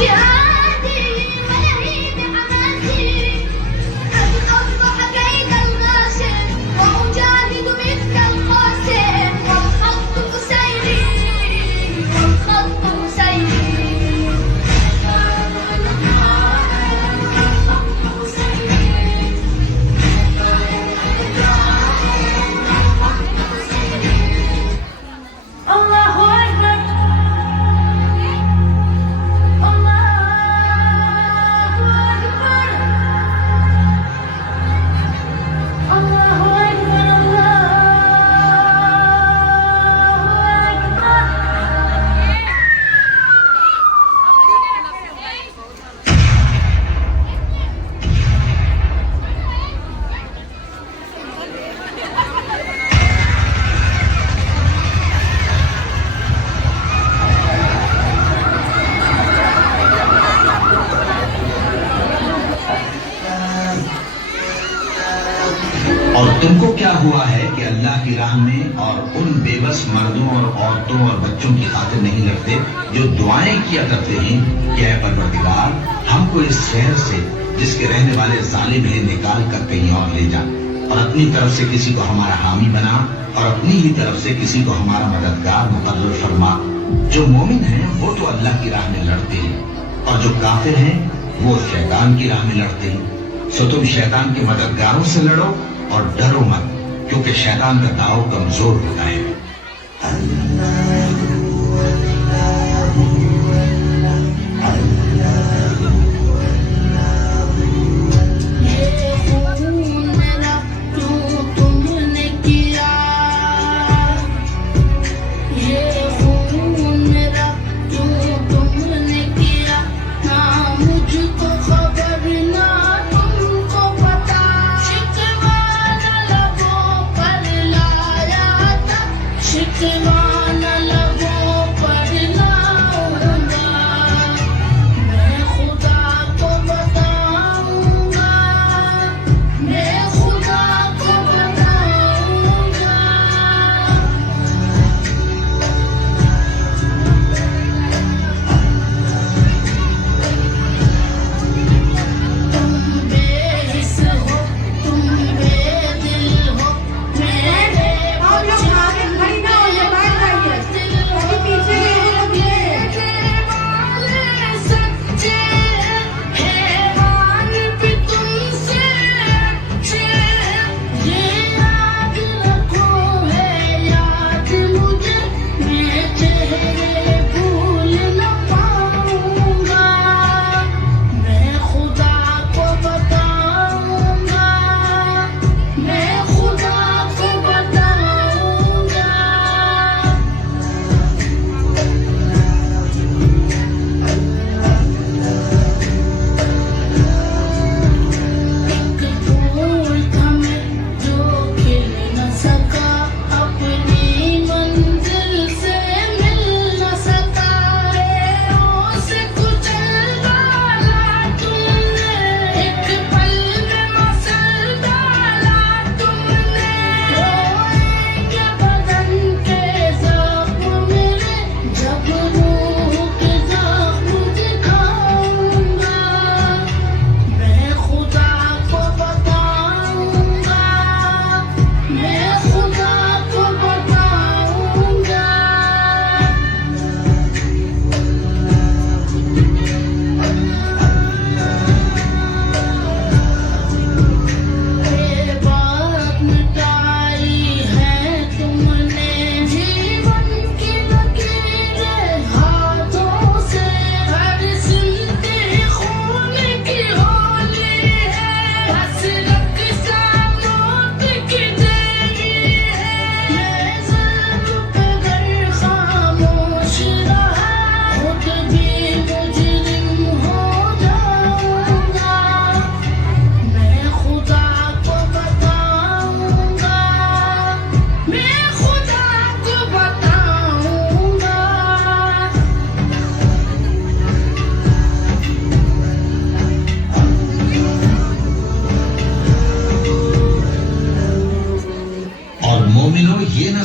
جهادي ويهيب حماسي أن أصبح كيد الغاشم وأجاهد مثل القاسم والخط حسيني والخط حسيني الله أكبر الله أكبر الله أكبر और तुमको क्या हुआ है कि अल्लाह की राह में और उन बेबस मर्दों और औरतों और बच्चों की खातिर नहीं लड़ते जो दुआएं किया करते हैं कि ऐ परवरदिगार हमको इस शहर से जिसके रहने वाले जालिम हैं निकाल कर कहीं और ले जा और अपनी तरफ से किसी को हमारा हामी बना और अपनी ही तरफ से किसी को हमारा मददगार मुकर्रर फरमा। जो मोमिन हैं वो तो अल्लाह की राह में लड़ते हैं और जो काफिर हैं वो शैतान की राह में लड़ते हैं। सो तुम शैतान के मददगारों से लड़ो और डरो मत, क्योंकि शैतान का दाव कमजोर होता है।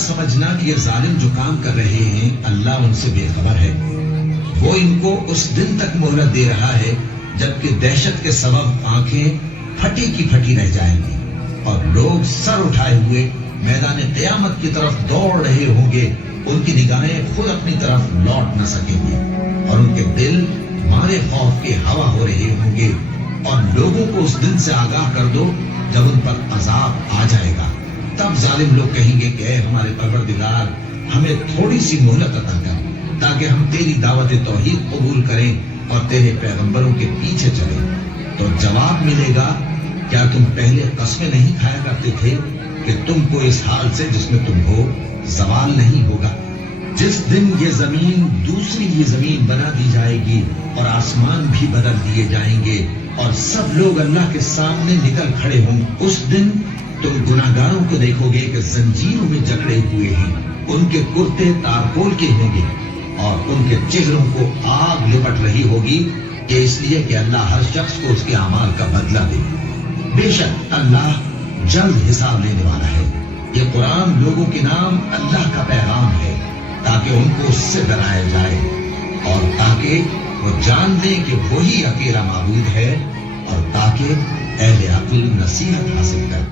समझना कि ये जालिम जो काम कर रहे हैं अल्लाह उनसे बेखबर है। वो इनको उस दिन तक मोहलत दे रहा है जबकि दहशत के सबब आंखें फटी की फटी रह जाएंगी और लोग सर उठाए हुए मैदान क़यामत की तरफ दौड़ रहे होंगे। उनकी निगाहें खुद अपनी तरफ लौट न सकेंगी और उनके दिल मारे खौफ के हवा हो रहे होंगे। और लोगों को उस दिन से आगाह कर दो जब उन पर अजाब आ जाएगा। तब जालिम लोग कहेंगे कि ऐ हमारे परवरदिगार, हमें थोड़ी सी मोहलत अता कर ताकि हम तेरी दावत तौहीद कबूल करें और तेरे पैगंबरों के पीछे चलें। तो जवाब मिलेगा, क्या तुम पहले कस्में नहीं खाया करते थे कि तुमको इस हाल से जिसमें तुम हो जवाल नहीं होगा। जिस दिन ये जमीन दूसरी ये जमीन बना दी जाएगी और आसमान भी बदल दिए जाएंगे और सब लोग अल्लाह के सामने निकल खड़े होंगे, उस दिन तुम गुनाहगारों को देखोगे कि जंजीरों में जकड़े हुए हैं। उनके कुर्ते तारकोल के होंगे और उनके चेहरों को आग लिपट रही होगी, ये इसलिए कि अल्लाह हर शख्स को उसके अमाल का बदला दे। बेशक अल्लाह जल्द हिसाब लेने वाला है। ये कुरान लोगों के नाम अल्लाह का पैगाम है ताकि उनको उससे डराया जाए और ताकि वो जान लें कि वही अकेला माबूद है और ताकि अहले अक्ल नसीहत हासिल करें।